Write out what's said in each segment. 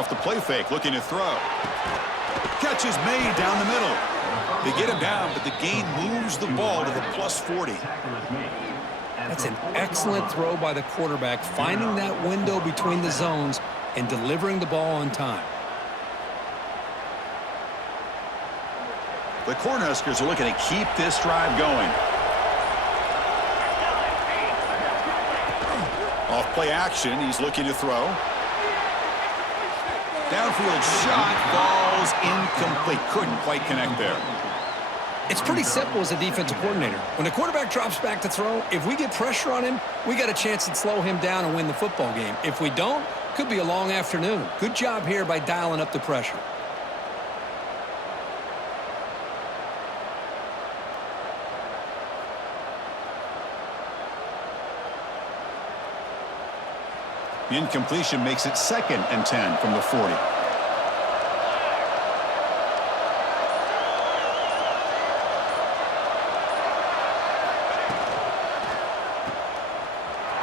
Off the play fake, looking to throw. Catch is made down the middle. They get him down, but the gain moves the ball to the +40. That's an excellent throw by the quarterback, finding that window between the zones and delivering the ball on time. The Cornhuskers are looking to keep this drive going. Off play action, he's looking to throw. Downfield shot falls incomplete. Couldn't quite connect there. It's pretty simple as a defensive coordinator. When the quarterback drops back to throw, if we get pressure on him, we got a chance to slow him down and win the football game. If we don't, could be a long afternoon. Good job here by dialing up the pressure. The incompletion makes it 2nd and 10 from the 40.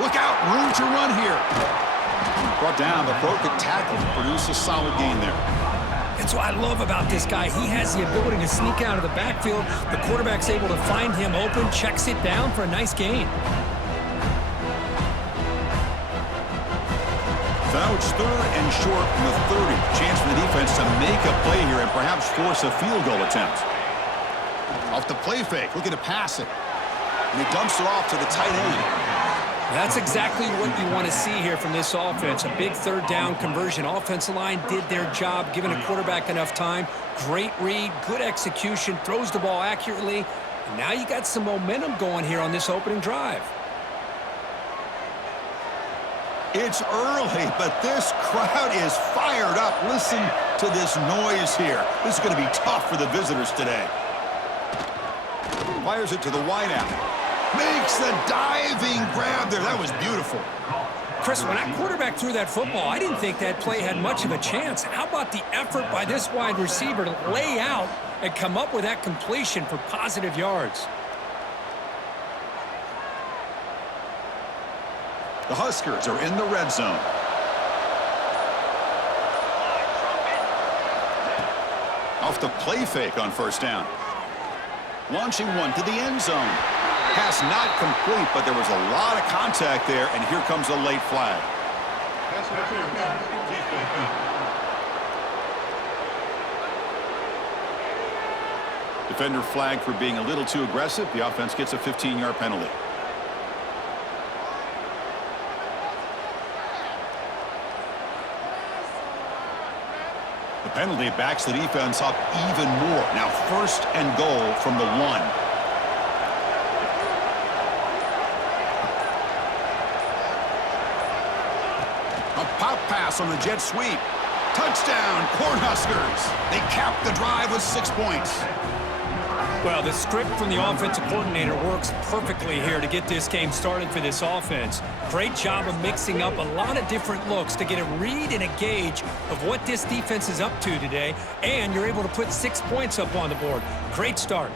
Look out, room to run here. Brought down, but broke a tackle to produce a solid gain there. That's what I love about this guy. He has the ability to sneak out of the backfield. The quarterback's able to find him open, checks it down for a nice gain. Now it's 3rd and short from the 30. Chance for the defense to make a play here and perhaps force a field goal attempt. Off the play fake, looking to pass it. And he dumps it off to the tight end. That's exactly what you want to see here from this offense. A big 3rd down conversion. Offensive line did their job, giving a quarterback enough time. Great read, good execution, throws the ball accurately. And now you got some momentum going here on this opening drive. It's early, but this crowd is fired up. Listen to this noise here. This is going to be tough for the visitors today. Fires it to the wideout. Makes the diving grab there. That was beautiful. Chris, when that quarterback threw that football, I didn't think that play had much of a chance. How about the effort by this wide receiver to lay out and come up with that completion for positive yards? The Huskers are in the red zone. Off the play fake on 1st down. Launching one to the end zone. Pass not complete, but there was a lot of contact there, and here comes a late flag. Defender flagged for being a little too aggressive. The offense gets a 15-yard penalty. The penalty backs the defense up even more. Now 1st and goal from the 1. A pop pass on the jet sweep. Touchdown, Cornhuskers. They cap the drive with 6 points. Well, the script from the offensive coordinator works perfectly here to get this game started for this offense. Great job of mixing up a lot of different looks to get a read and a gauge of what this defense is up to today, and you're able to put 6 points up on the board. Great start.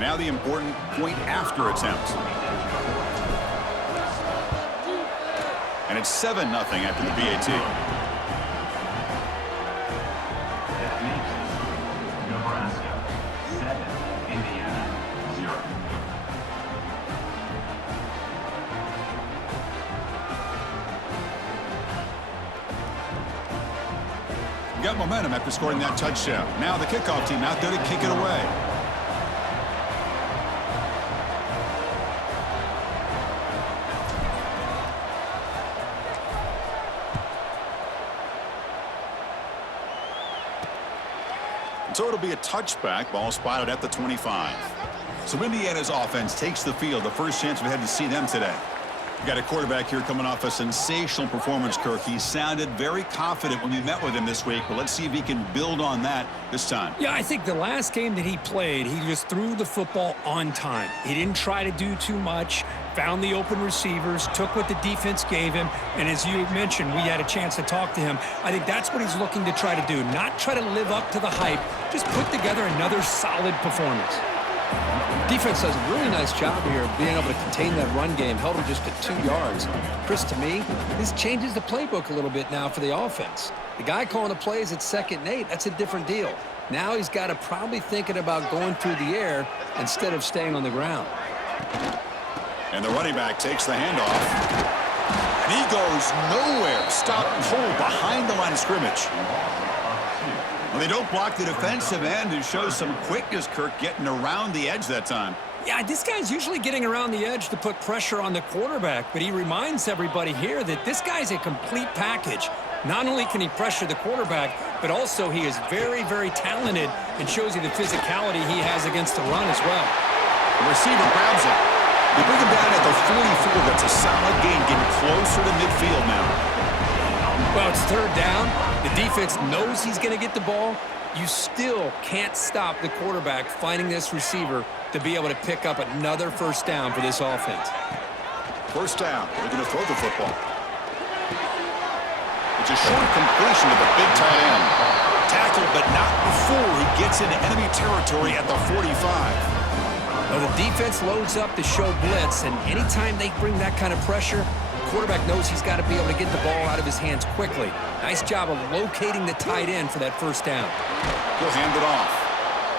Now the important point after attempt. And it's 7-0 after the PAT. Nebraska 7, Indiana 0. Got momentum after scoring that touchdown. Now the kickoff team out there to kick it away. So it'll be a touchback. Ball spotted at the 25. So Indiana's offense takes the field. The first chance we had to see them today. You got a quarterback here coming off a sensational performance, Kirk. He sounded very confident when we met with him this week, but let's see if he can build on that this time. Yeah, I think the last game that he played, he just threw the football on time. He didn't try to do too much, found the open receivers, took what the defense gave him, and as you mentioned, we had a chance to talk to him. I think that's what he's looking to try to do, not try to live up to the hype, just put together another solid performance. Defense does a really nice job here of being able to contain that run game, held him just to 2 yards. Chris, to me, this changes the playbook a little bit now for the offense. The guy calling the plays at 2nd and 8, that's a different deal. Now he's got to probably thinking about going through the air instead of staying on the ground. And the running back takes the handoff. And he goes nowhere. Stop pulled behind the line of scrimmage. Well, they don't block the defensive end and show some quickness, Kirk, getting around the edge that time. Yeah, this guy's usually getting around the edge to put pressure on the quarterback, but he reminds everybody here that this guy's a complete package. Not only can he pressure the quarterback, but also he is very, very talented and shows you the physicality he has against the run as well. The receiver grabs it. They bring him down at the 44. That's a solid gain, getting closer to midfield now. Well, it's 3rd down. The defense knows he's going to get the ball. You still can't stop the quarterback finding this receiver to be able to pick up another 1st down for this offense. 1st down. They're going to throw the football. It's a short completion to the big tight end. Tackled, but not before he gets into enemy territory at the 45. Well, the defense loads up to show blitz, and anytime they bring that kind of pressure, the quarterback knows he's got to be able to get the ball out of his hands quickly. Nice job of locating the tight end for that 1st down. He'll hand it off.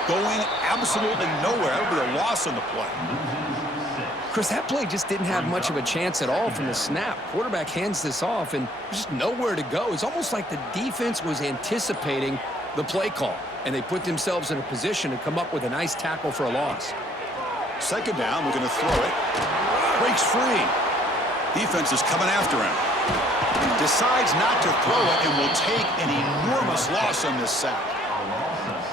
Going absolutely nowhere. That'll be a loss on the play. Chris, that play just didn't have much of a chance at all from the snap. Quarterback hands this off, and there's just nowhere to go. It's almost like the defense was anticipating the play call, and they put themselves in a position to come up with a nice tackle for a loss. 2nd down, we're going to throw it. Breaks free. Defense is coming after him. Decides not to throw it and will take an enormous loss on this sack.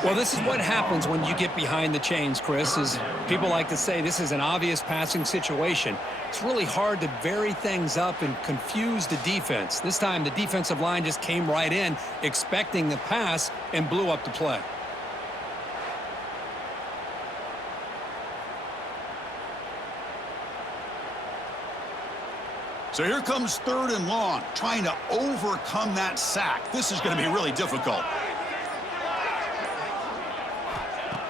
Well, this is what happens when you get behind the chains, Chris, is people like to say this is an obvious passing situation. It's really hard to vary things up and confuse the defense. This time, the defensive line just came right in, expecting the pass, and blew up the play. So here comes 3rd and long, trying to overcome that sack. This is going to be really difficult.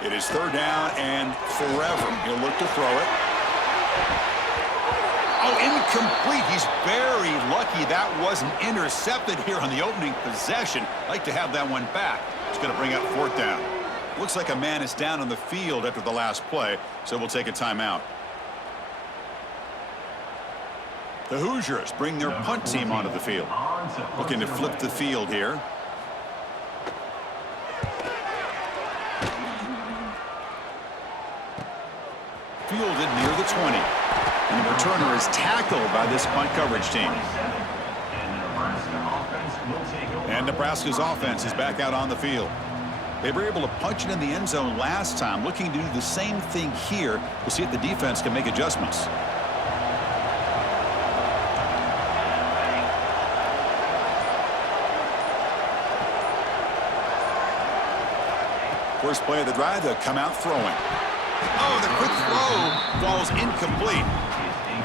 It is 3rd down and forever. He'll look to throw it. Oh, incomplete. He's very lucky that wasn't intercepted here on the opening possession. Like to have that one back. It's going to bring up 4th down. Looks like a man is down on the field after the last play, so we'll take a timeout. The Hoosiers bring their punt team onto the field. Looking to flip the field here. Fielded near the 20. And the returner is tackled by this punt coverage team. And Nebraska's offense is back out on the field. They were able to punch it in the end zone last time, looking to do the same thing here to see if the defense can make adjustments. First play of the drive, they'll come out throwing. Oh, the quick throw falls incomplete.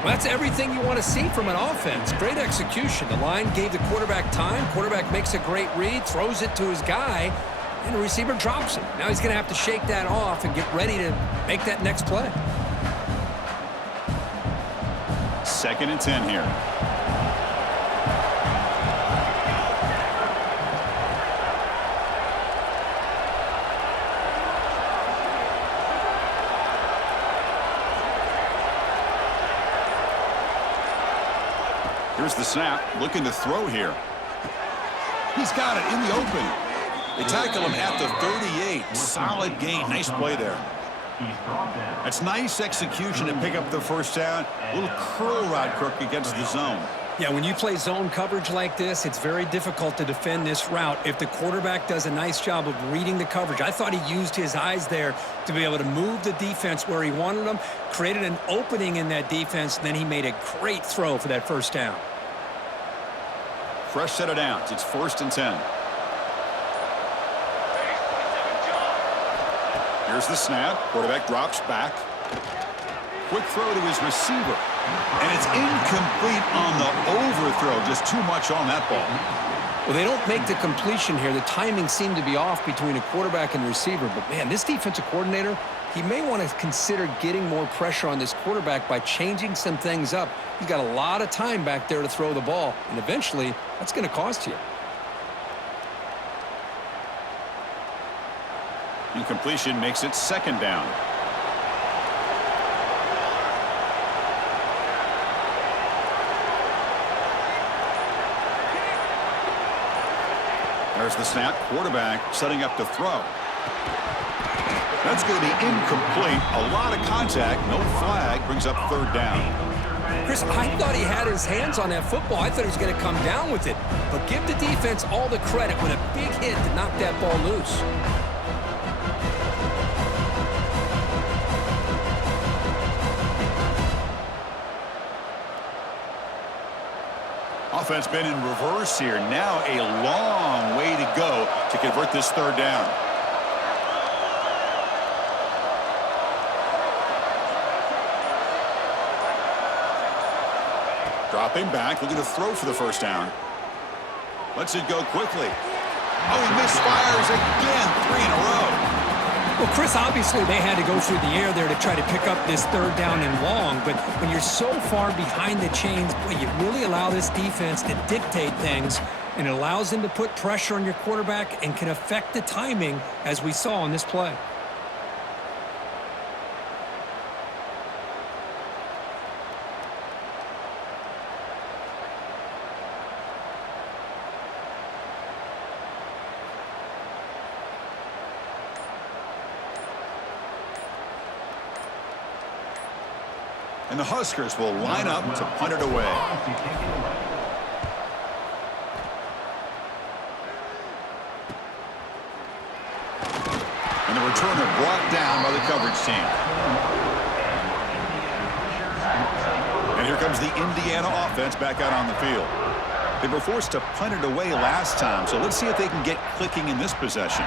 Well, that's everything you want to see from an offense. Great execution. The line gave the quarterback time. Quarterback makes a great read, throws it to his guy, and the receiver drops it. Now he's going to have to shake that off and get ready to make that next play. 2nd and 10 here. Here's the snap, looking to throw here. He's got it in the open. They tackle him at the 38. Solid gain. Nice play there. That's nice execution to pick up the 1st down. A little curl route, Kirk, against the zone. Yeah, when you play zone coverage like this, it's very difficult to defend this route if the quarterback does a nice job of reading the coverage. I thought he used his eyes there to be able to move the defense where he wanted them, created an opening in that defense, and then he made a great throw for that first down. Fresh set of downs. It's 1st and 10. Here's the snap. Quarterback drops back. Quick throw to his receiver. And it's incomplete on the overthrow. Just too much on that ball. Well, they don't make the completion here. The timing seemed to be off between a quarterback and receiver. But, man, this defensive coordinator, he may want to consider getting more pressure on this quarterback by changing some things up. He's got a lot of time back there to throw the ball. And eventually, that's going to cost you. Incompletion makes it 2nd down. There's the snap. Quarterback setting up to throw. That's going to be incomplete. A lot of contact. No flag. Brings up 3rd down. Chris, I thought he had his hands on that football. I thought he was going to come down with it. But give the defense all the credit with a big hit to knock that ball loose. Offense been in reverse here. Now a long way to go to convert this 3rd down. Dropping back, looking to throw for the 1st down. Lets it go quickly. Oh, he misfires again. 3 in a row. Well, Chris, obviously they had to go through the air there to try to pick up this 3rd down and long, but when you're so far behind the chains, boy, you really allow this defense to dictate things, and it allows them to put pressure on your quarterback and can affect the timing, as we saw on this play. And the Huskers will line up to punt it away. And the returner brought down by the coverage team. And here comes the Indiana offense back out on the field. They were forced to punt it away last time, so let's see if they can get clicking in this possession.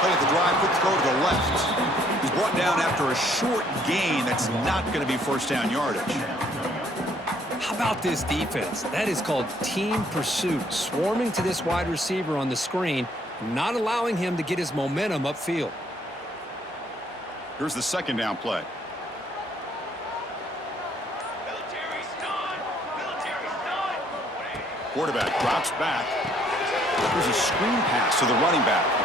Play at the drive, quick throw to the left. He's brought down after a short gain. That's not going to be 1st down yardage. How about this defense? That is called team pursuit. Swarming to this wide receiver on the screen, not allowing him to get his momentum upfield. Here's the 2nd down play. Quarterback drops back. There's a screen pass to the running back.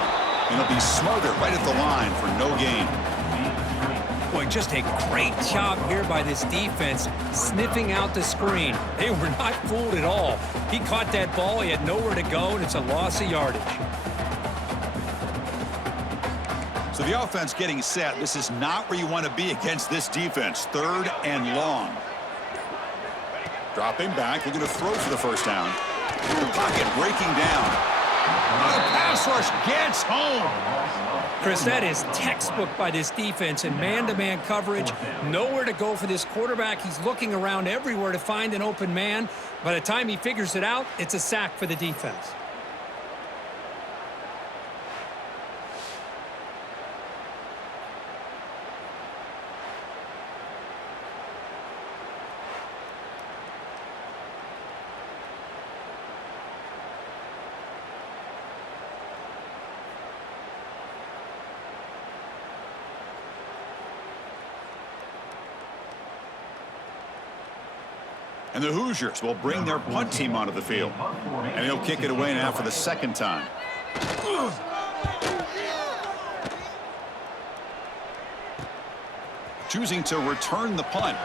And he'll be smothered right at the line for no gain. Boy, just a great job here by this defense, sniffing out the screen. They were not fooled at all. He caught that ball, he had nowhere to go, and it's a loss of yardage. So the offense getting set. This is not where you want to be against this defense. 3rd and long. Dropping back, looking to throw for the 1st down. Pocket breaking down. The pass rush gets home. Chris, that is textbook by this defense in man-to-man coverage. Nowhere to go for this quarterback. He's looking around everywhere to find an open man. By the time he figures it out, it's a sack for the defense. And the Hoosiers will bring their punt team onto the field. And he'll kick it away now for the 2nd time. Choosing to return the punt.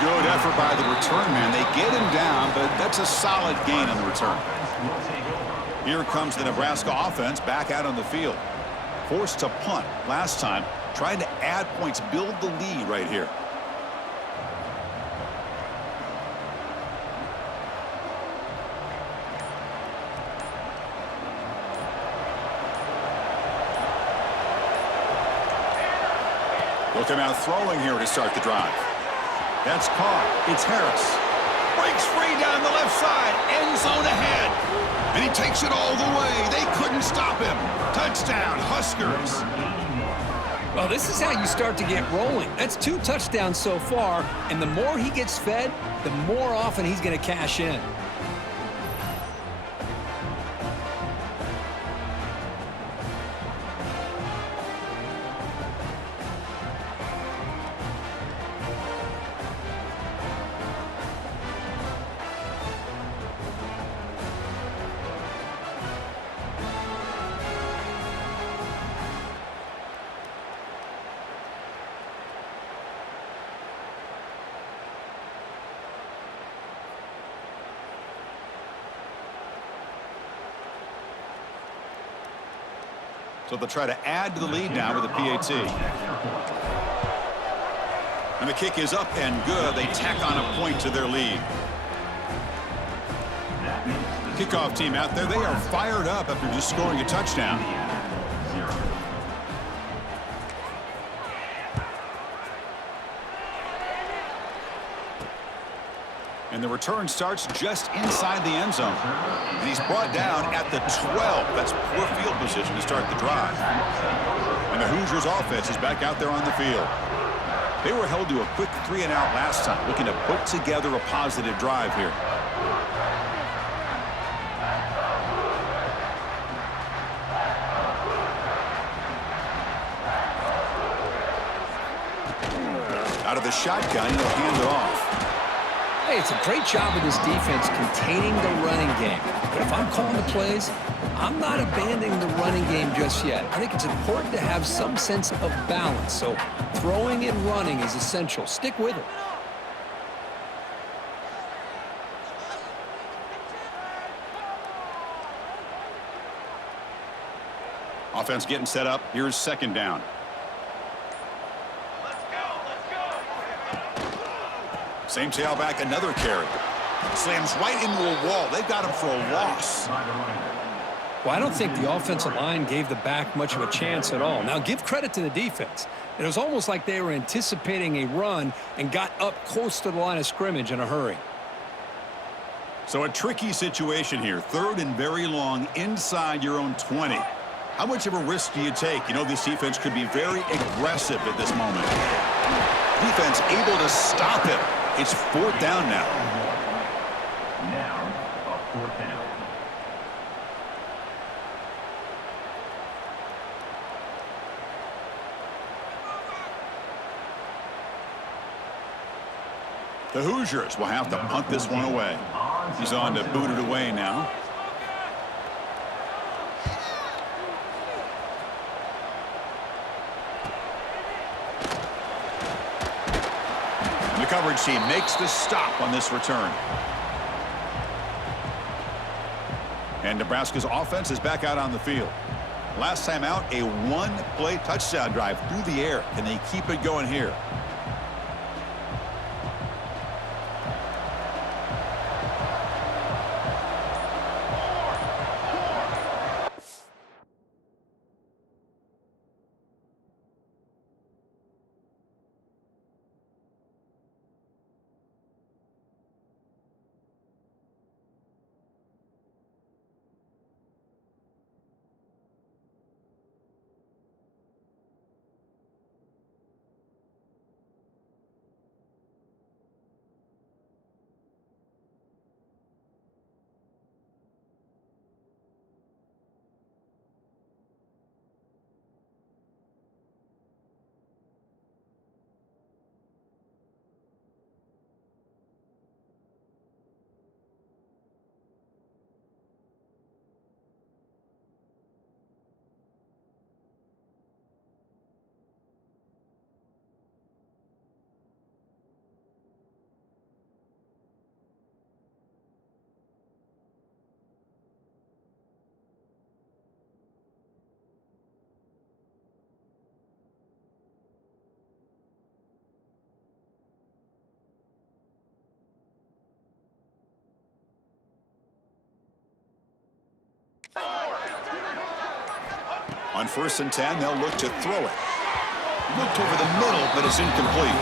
Good effort by the return man. They get him down, but that's a solid gain on the return. Here comes the Nebraska offense back out on the field. Forced to punt last time, trying to add points, build the lead right here. Looking out throwing here to start the drive. That's caught. It's Harris. Breaks free down the left side. End zone ahead. And he takes it all the way. They couldn't stop him. Touchdown, Huskers. Well, this is how you start to get rolling. That's 2 touchdowns so far, and the more he gets fed, the more often he's going to cash in. So they'll try to add to the lead now with a PAT. And the kick is up and good. They tack on a point to their lead. Kickoff team out there. They are fired up after just scoring a touchdown. And the return starts just inside the end zone. And he's brought down at the 12. That's poor field position to start the drive. And the Hoosiers offense is back out there on the field. They were held to a quick 3-and-out last time, looking to put together a positive drive here. Out of the shotgun, he'll hand it off. Hey, it's a great job of this defense containing the running game. But if I'm calling the plays, I'm not abandoning the running game just yet. I think it's important to have some sense of balance. So throwing and running is essential. Stick with it. Offense getting set up. Here's second down. Same tailback, another carry. Slams right into a wall. They've got him for a loss. Well, I don't think the offensive line gave the back much of a chance at all. Now, give credit to the defense. It was almost like they were anticipating a run and got up close to the line of scrimmage in a hurry. So a tricky situation here. 3rd and very long inside your own 20. How much of a risk do you take? You know, this defense could be very aggressive at this moment. Defense able to stop him. It's 4th down now. Now, a 4th down. The Hoosiers will have to punt this one away. He's on to boot it away now. Coverage team makes the stop on this return. And Nebraska's offense is back out on the field. Last time out, a 1-play touchdown drive through the air. Can they keep it going here? On 1st and 10, they'll look to throw it. Looked over the middle, but it's incomplete.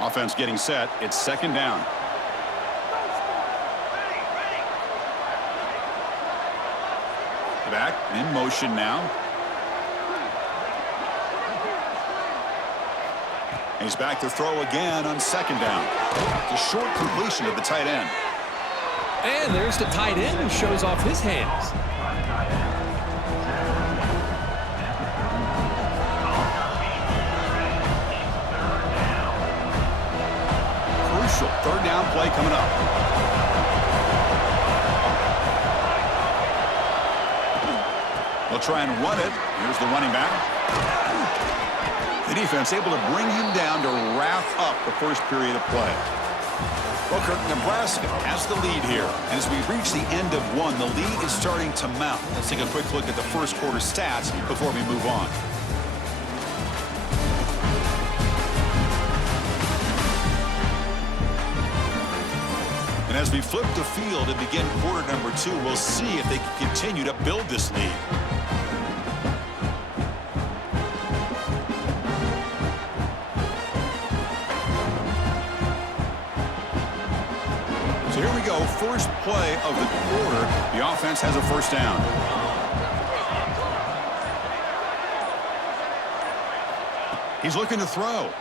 Offense getting set. It's 2nd down. Back in motion now. He's back to throw again on 2nd down. It's a short completion of the tight end. And there's the tight end who shows off his hands. Crucial 3rd down play coming up. They'll try and run it. Here's the running back. The defense able to bring him down to wrap up the first period of play. Booker, Nebraska has the lead here. And as we reach the end of one, the lead is starting to mount. Let's take a quick look at the first quarter stats before we move on. And as we flip the field and begin quarter number 2, we'll see if they can continue to build this lead. So here we go, first play of the quarter. The offense has a 1st down. He's looking to throw.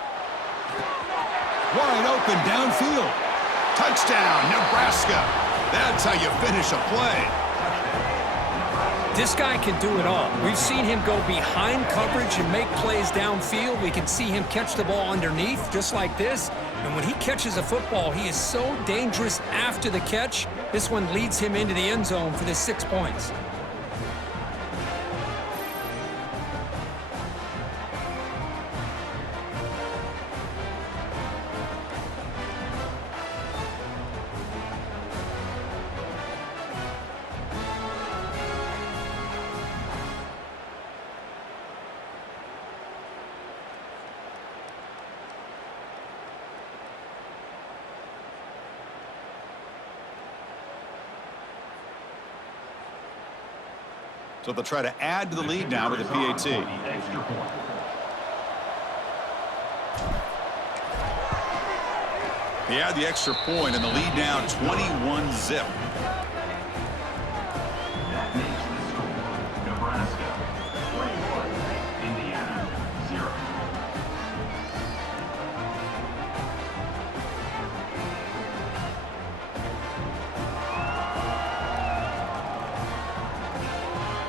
Wide open downfield. Touchdown, Nebraska. That's how you finish a play. This guy can do it all. We've seen him go behind coverage and make plays downfield. We can see him catch the ball underneath, just like this. And when he catches a football, he is so dangerous after the catch. This one leads him into the end zone for the 6 points. So they'll try to add to the lead now with the PAT. They add the extra point and the lead now 21-zip. That makes the score Nebraska 21, Indiana 0.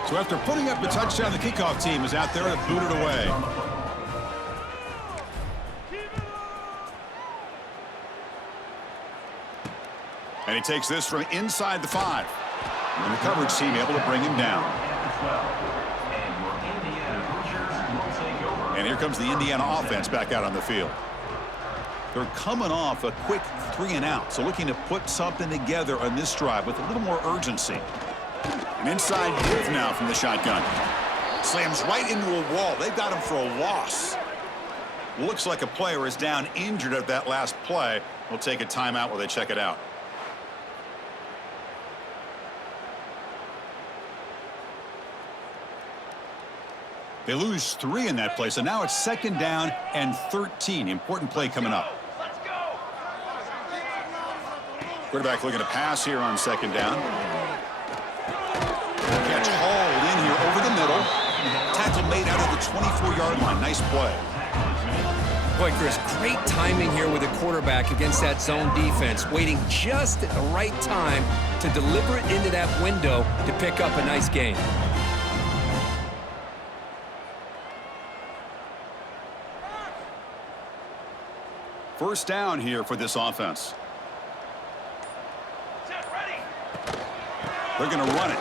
So after putting up the touchdown, the kickoff team is out there to boot it away. And he takes this from inside the 5. And the coverage team able to bring him down. And here comes the Indiana offense back out on the field. They're coming off a quick 3-and-out, so looking to put something together on this drive with a little more urgency. An inside move now from the shotgun. Slams right into a wall. They've got him for a loss. Looks like a player is down injured at that last play. We'll take a timeout while they check it out. They lose 3 in that play, so now it's 2nd down and 13. Important play coming up. Quarterback looking to pass here on 2nd down. Catch hauled in here over the middle. Tackle made out of the 24-yard line. Nice play. Boy, Chris, great timing here with the quarterback against that zone defense, waiting just at the right time to deliver it into that window to pick up a nice gain. First down here for this offense. They're going to run it.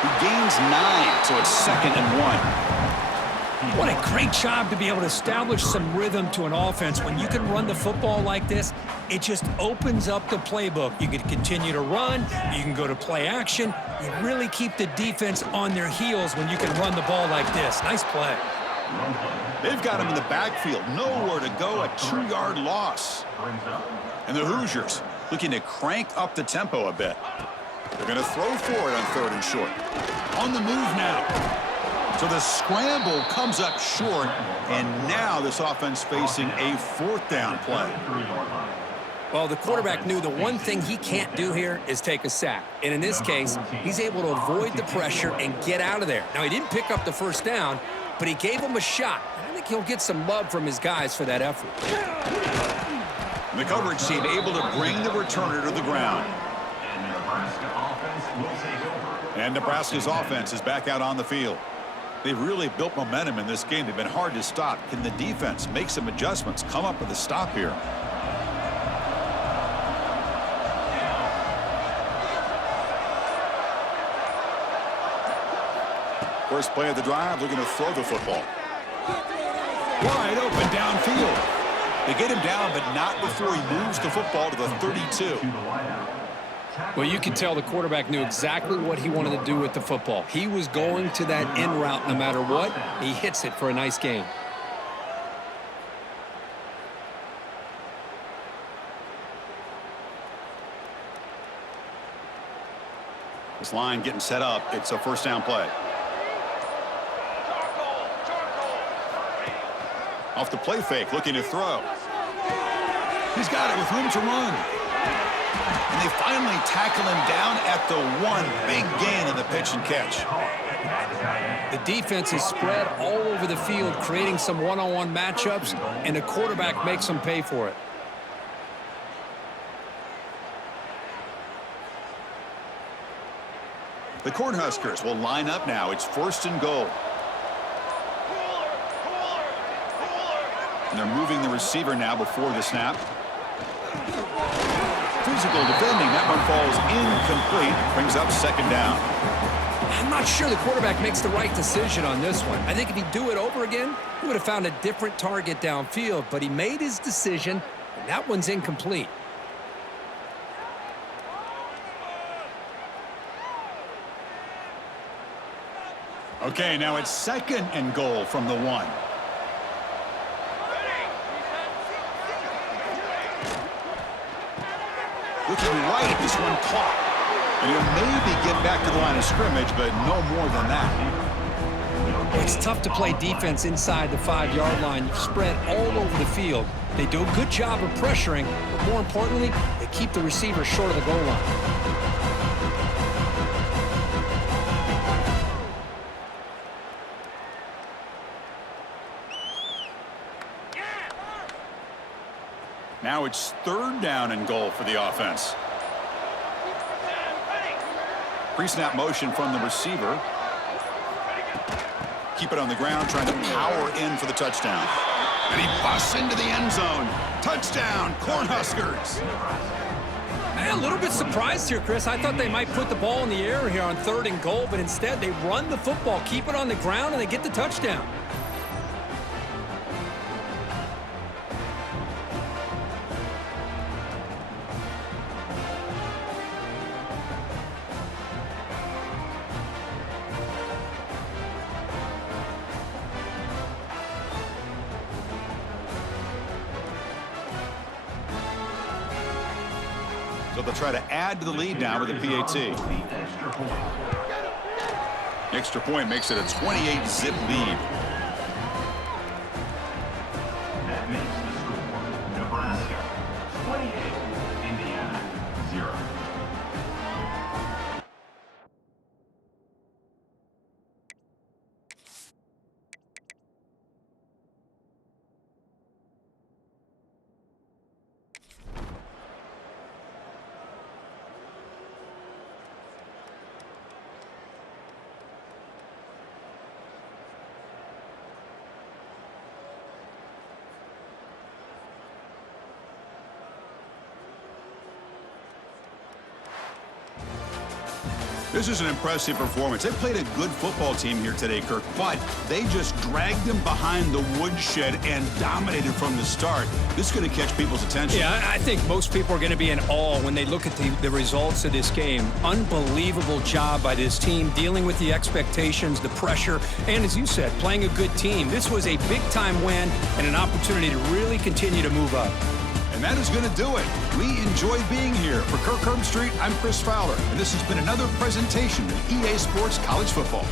He gains 9, so it's 2nd and 1. What a great job to be able to establish some rhythm to an offense. When you can run the football like this, it just opens up the playbook. You can continue to run. You can go to play action. You really keep the defense on their heels when you can run the ball like this. Nice play. They've got him in the backfield. Nowhere to go, a 2-yard loss. And the Hoosiers looking to crank up the tempo a bit. They're going to throw for it on 3rd and short. On the move now. So the scramble comes up short, and now this offense facing a 4th down play. Well, the quarterback knew the one thing he can't do here is take a sack. And in this case, he's able to avoid the pressure and get out of there. Now, he didn't pick up the 1st down, but he gave him a shot. I think he'll get some love from his guys for that effort. The coverage team able to bring the returner to the ground. And Nebraska's offense is back out on the field. They've really built momentum in this game. They've been hard to stop. Can the defense make some adjustments, come up with a stop here? First play of the drive, looking to throw the football. Wide open downfield. They get him down, but not before he moves the football to the 32. Well, you can tell the quarterback knew exactly what he wanted to do with the football. He was going to that in route no matter what. He hits it for a nice gain. This line getting set up. It's a 1st down play. Off the play fake, looking to throw. He's got it with room to run. And they finally tackle him down at the 1. Big gain in the pitch and catch. The defense is spread all over the field, creating some one-on-one matchups, and the quarterback makes them pay for it. The Cornhuskers will line up now. It's 1st and goal. And they're moving the receiver now before the snap. Physical defending. That one falls incomplete. Brings up 2nd down. I'm not sure the quarterback makes the right decision on this one. I think if he'd do it over again, he would have found a different target downfield, but he made his decision, and that one's incomplete. Okay, now it's 2nd and goal from the 1. Looking right, this one caught. And he'll maybe get back to the line of scrimmage, but no more than that. It's tough to play defense inside the 5-yard line. You've spread all over the field. They do a good job of pressuring, but more importantly, they keep the receiver short of the goal line. Now it's 3rd down and goal for the offense. Pre-snap motion from the receiver. Keep it on the ground, trying to power in for the touchdown. And he busts into the end zone. Touchdown, Cornhuskers. I'm a little bit surprised here, Chris. I thought they might put the ball in the air here on 3rd and goal, but instead they run the football, keep it on the ground, and they get the touchdown. So they'll try to add to the lead now with a PAT. The extra point makes it a 28-zip lead. That makes the score Nebraska 28, Indiana 0. This is an impressive performance. They played a good football team here today, Kirk, but they just dragged them behind the woodshed and dominated from the start. This is going to catch people's attention. Yeah, I think most people are going to be in awe when they look at the results of this game. Unbelievable job by this team, dealing with the expectations, the pressure, and as you said, playing a good team. This was a big-time win and an opportunity to really continue to move up. And that is going to do it. We enjoyed being here. For Kirk Herbstreit, I'm Chris Fowler, and this has been another presentation of EA Sports College Football.